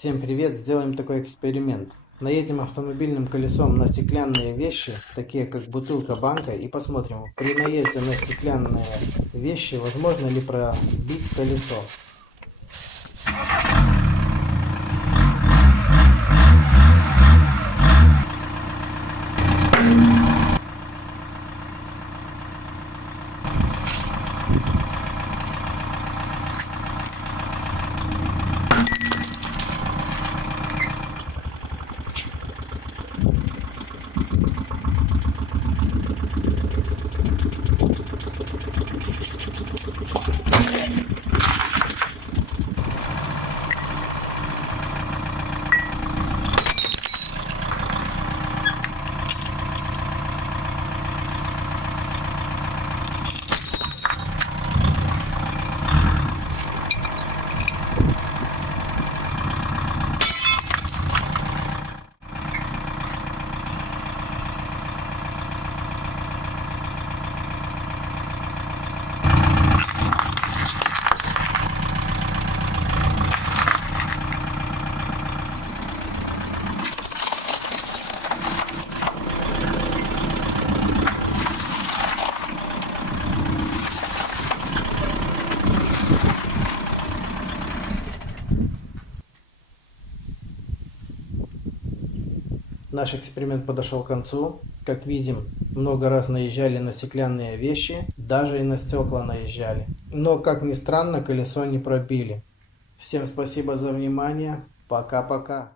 Всем привет! Сделаем такой эксперимент. Наедем автомобильным колесом на стеклянные вещи, такие как бутылка, банка, и посмотрим, при наезде на стеклянные вещи, возможно ли пробить колесо. Наш эксперимент подошел к концу. Как видим, много раз наезжали на стеклянные вещи, даже и на стекла наезжали. Но, как ни странно, колесо не пробили. Всем спасибо за внимание. Пока-пока.